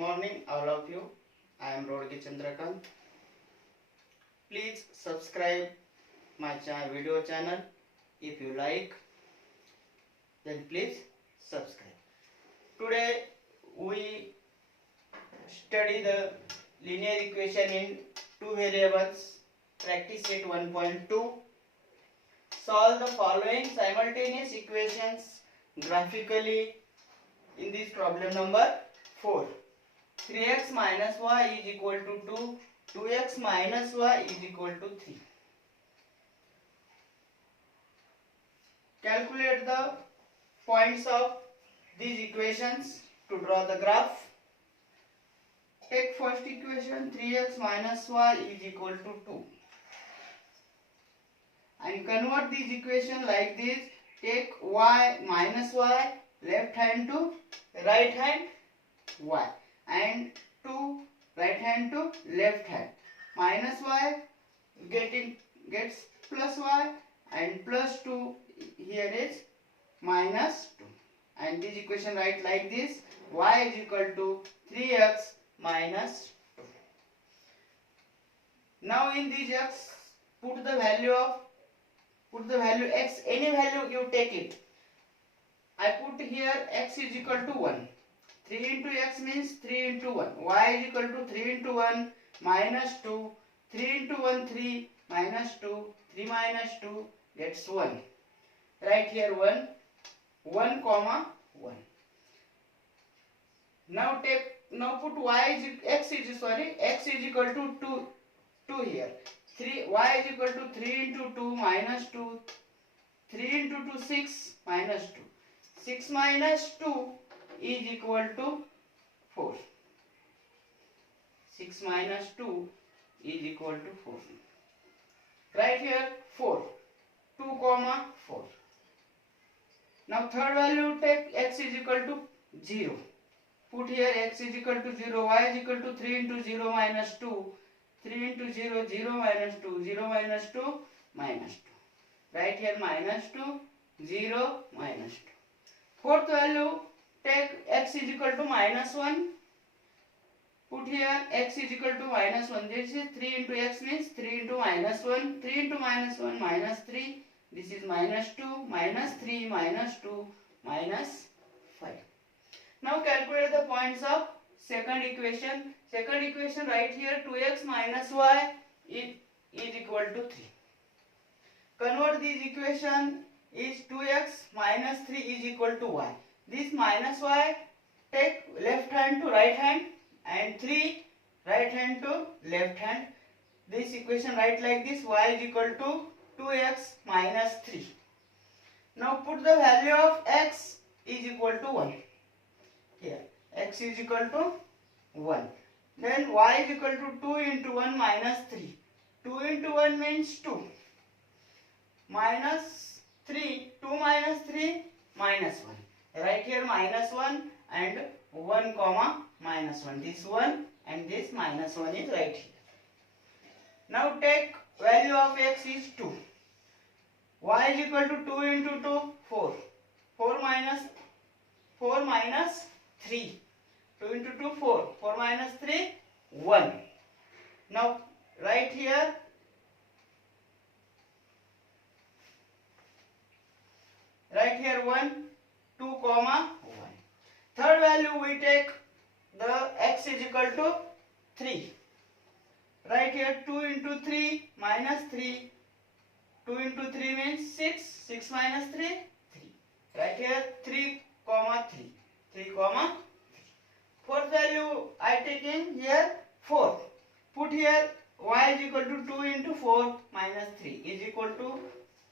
morning, all of you. I am Rodgi Chandrakant. Please subscribe my video channel. If you like, then please subscribe. Today we study the linear equation in two variables. Practice set 1.2. Solve the following simultaneous equations graphically in this problem number 4. 3x minus y is equal to 2. 2x minus y is equal to 3. Calculate the points of these equations to draw the graph. Take first equation, 3x minus y is equal to 2. And convert this equation like this. Take y minus y, left hand to right hand y, and 2 right hand to left hand. Minus y gets plus y, and plus 2 here is minus 2. And this equation write like this: y is equal to 3x minus 2. Now in this x, put the value x, any value you take it. I put here x is equal to 1. 3 into x means 3 into 1. Y is equal to 3 into 1 minus 2. 3 into 1, 3 minus 2. 3 minus 2 gets 1. Write here 1. 1 comma 1. Now put x is equal to 2 here. Y is equal to 3 into 2 minus 2. 3 into 2, 6 minus 2. 6 minus 2 is equal to 4. 6 minus 2 is equal to 4. Right here 4. 2 comma 4. Now third value take x is equal to 0. Put here x is equal to 0. Y is equal to 3 into 0 minus 2. 3 into 0, 0 minus 2. 0 minus 2, minus 2. Right here minus 2, 0, minus 2. Fourth value, take x is equal to minus 1. Put here x is equal to minus 1. This is 3 into x means 3 into minus 1. 3 into minus 1, minus 3. This is minus 2, minus 3, minus 2, minus 5. Now calculate the points of second equation. Second equation right here, 2x minus y is equal to 3. Convert this equation is 2x minus 3 is equal to y. This minus y take left hand to right hand and 3 right hand to left hand. This equation write like this: y is equal to 2x minus 3. Now put the value of x is equal to 1. Here x is equal to 1. Then y is equal to 2 into 1 minus 3. 2 into 1 means 2. Minus 3, 2 minus 3, minus 1. Right here minus 1 and 1 comma minus 1. This 1 and this minus 1 is right here. Now take value of x is 2. Y is equal to 2 into 2, 4. 4 minus 3. 2 into 2, 4. 4 minus 3, 1. Now right here right here 1, 2 comma 1. Third value we take the x is equal to 3. Right here 2 into 3 minus 3. 2 into 3 means 6. 6 minus 3, 3. Right here 3 comma 3. 3 comma 3. Fourth value I take in here 4. Put here y is equal to 2 into 4 minus 3 is equal to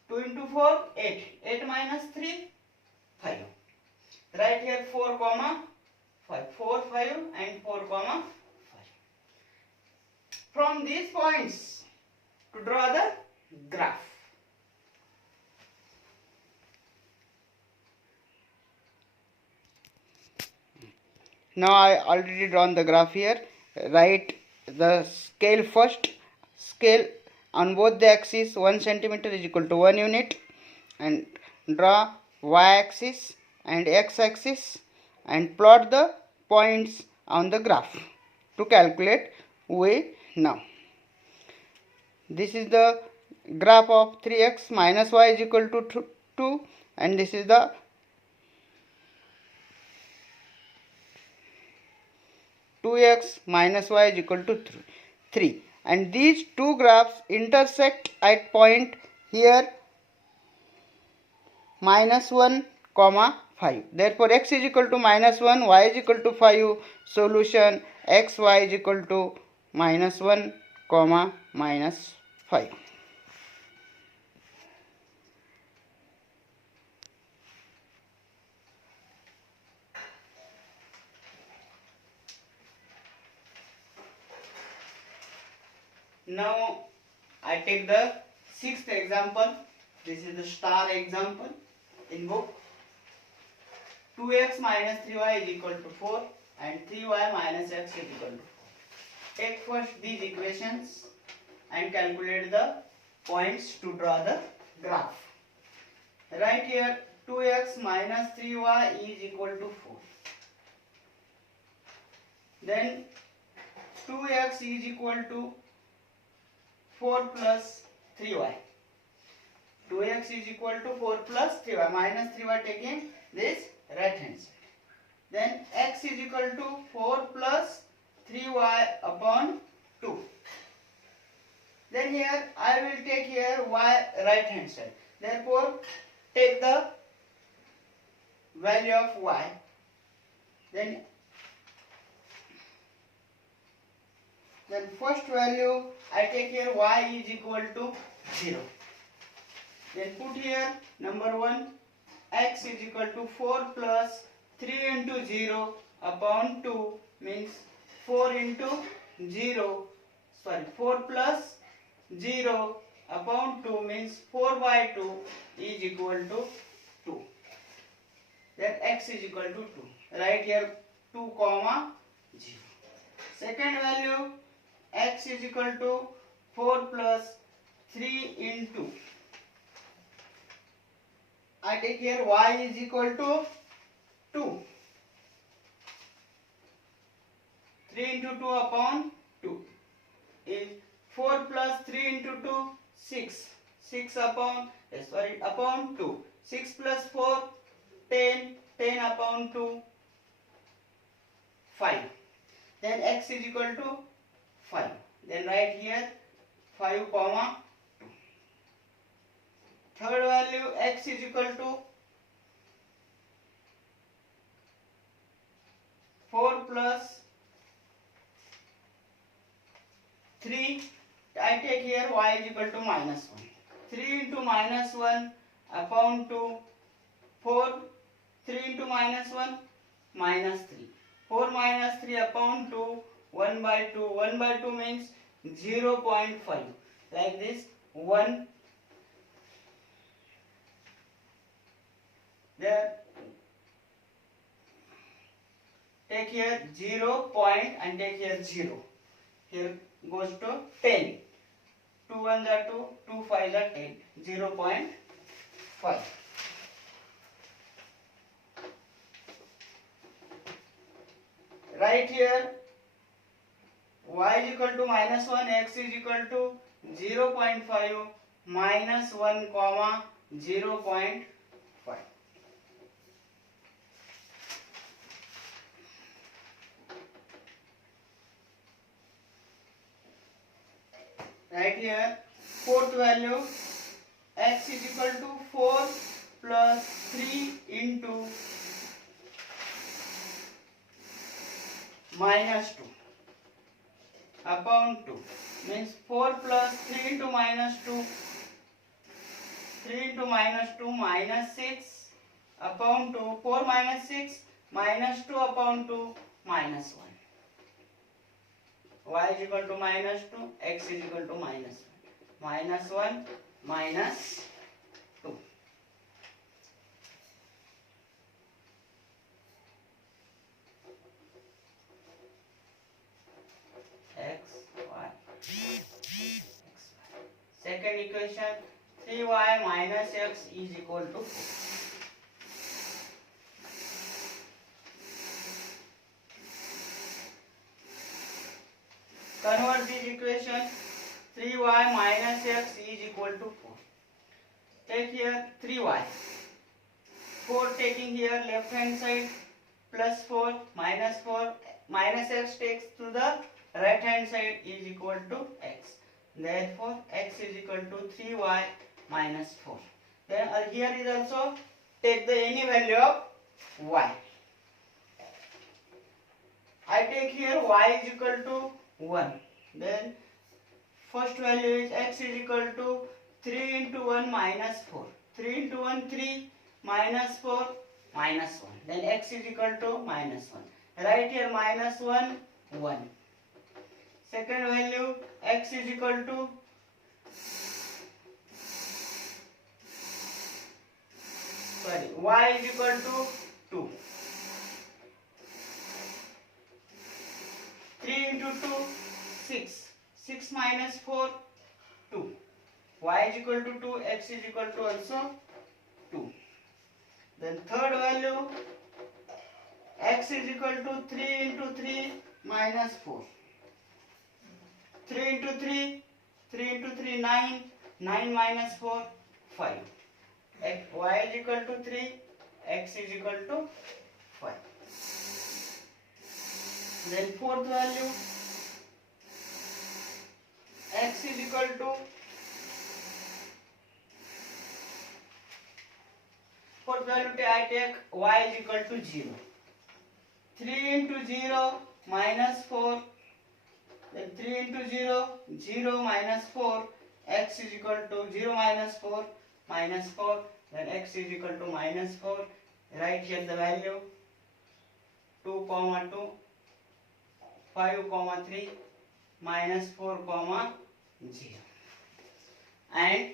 2 into 4, 8. 8 minus 3, 5. Right here 4 comma 5. 4, 5 and 4 comma 5. From these points to draw the graph. Now I already drawn the graph here. Write the scale first. Scale on both the axes 1 centimeter is equal to 1 unit, and draw y axis and x axis and plot the points on the graph. To calculate we now. This is the graph of 3x minus y is equal to 2, and this is the x minus y is equal to 3, and these two graphs intersect at point here minus 1 comma 5. Therefore x is equal to minus 1, y is equal to 5. Solution x y is equal to minus 1 comma minus 5. Now I take the sixth example. This is the star example in book. 2x minus 3y is equal to 4 and 3y minus x is equal to 4. Take first these equations and calculate the points to draw the graph. Right here 2x minus 3y is equal to 4. Then 2x is equal to 4 plus 3y. 2x is equal to 4 plus 3y. Minus 3y taking this right hand side. Then x is equal to 4 plus 3y upon 2. Then here I will take here y right hand side. Therefore take the value of y. Then first value I take here y is equal to 0. Then put here number 1, x is equal to 4 plus 3 into 0 upon 2 means 4 into 0, 4 plus 0 upon 2 means 4 by 2 is equal to 2. Then x is equal to 2. Write here 2 comma 0. Second value x is equal to 4 plus 3 into, I take here y is equal to 2. 3 into 2 upon 2 is 4 plus 3 into 2, 6. 6 upon, upon 2. 6 plus 4, 10. 10 upon 2, 5. Then x is equal to 5. Then write here 5 comma 2. Third value x is equal to 4 plus 3. I take here y is equal to minus 1. 3 into minus 1 upon 2. 4. 3 into minus 1 minus 3. 4 minus 3 upon 2. 1 by 2. 1 by 2 means 0.5. Like this 1. There take here 0 point and take here 0. Here goes to 10. 2 1s are 2, 2 5s are 10. 0.5. Right here y is equal to minus 1, x is equal to 0.5 minus 1 comma 0.5. Right here fourth value x is equal to 4 plus 3 into minus 2 upon 2 means 4 plus 3 into minus 2, 3 into minus 2 minus 6 upon 2, 4 minus 6 minus 2 upon 2 minus 1. Y is equal to minus 2, x is equal to minus 1. Minus 1 minus 2. X, y. Second equation 3y minus x is equal to 4. equation, 3y minus x is equal to 4. Take here 3y. 4 taking here left hand side, plus 4 minus x takes to the right hand side is equal to x. Therefore x is equal to 3y minus 4. Then here is also take the any value of y. I take here y is equal to 1. Then first value is x is equal to 3 into 1 minus 4. 3 into 1 3 minus 4 minus 1. Then x is equal to minus 1. Right here minus 1 1. Second value x is equal to y is equal to 2. 3 into 2 6. 6 minus 4 2. Y is equal to 2, x is equal to also 2. Then third value x is equal to 3 into 3 minus 4. 3 into 3, 3 into 3 9, 9 minus 4 5. Y is equal to 3, x is equal to 5. Then fourth value x is equal to fourth value I take y is equal to 0. 3 into 0 minus 4. Then 3 into 0 0 minus 4, x is equal to 0 minus 4 minus 4. Then x is equal to minus 4. Write here the value 2 comma 2, 5 comma 3, minus 4 comma 0. And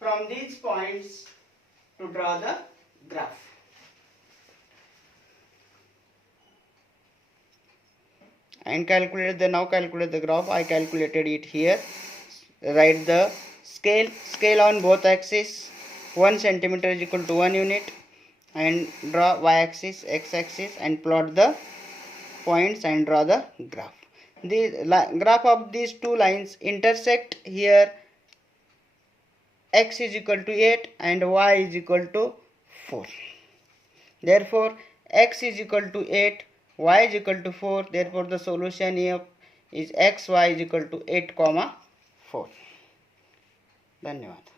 from these points to draw the graph. And calculate the graph. I calculated it here. Write the scale on both axes. 1 centimeter is equal to 1 unit, and draw y axis, x axis, and plot the points and draw the graph. The graph of these two lines intersect here. X is equal to 8 and y is equal to 4. Therefore x is equal to 8, y is equal to 4. Therefore the solution here is x, y is equal to 8, 4. धन्यवाद.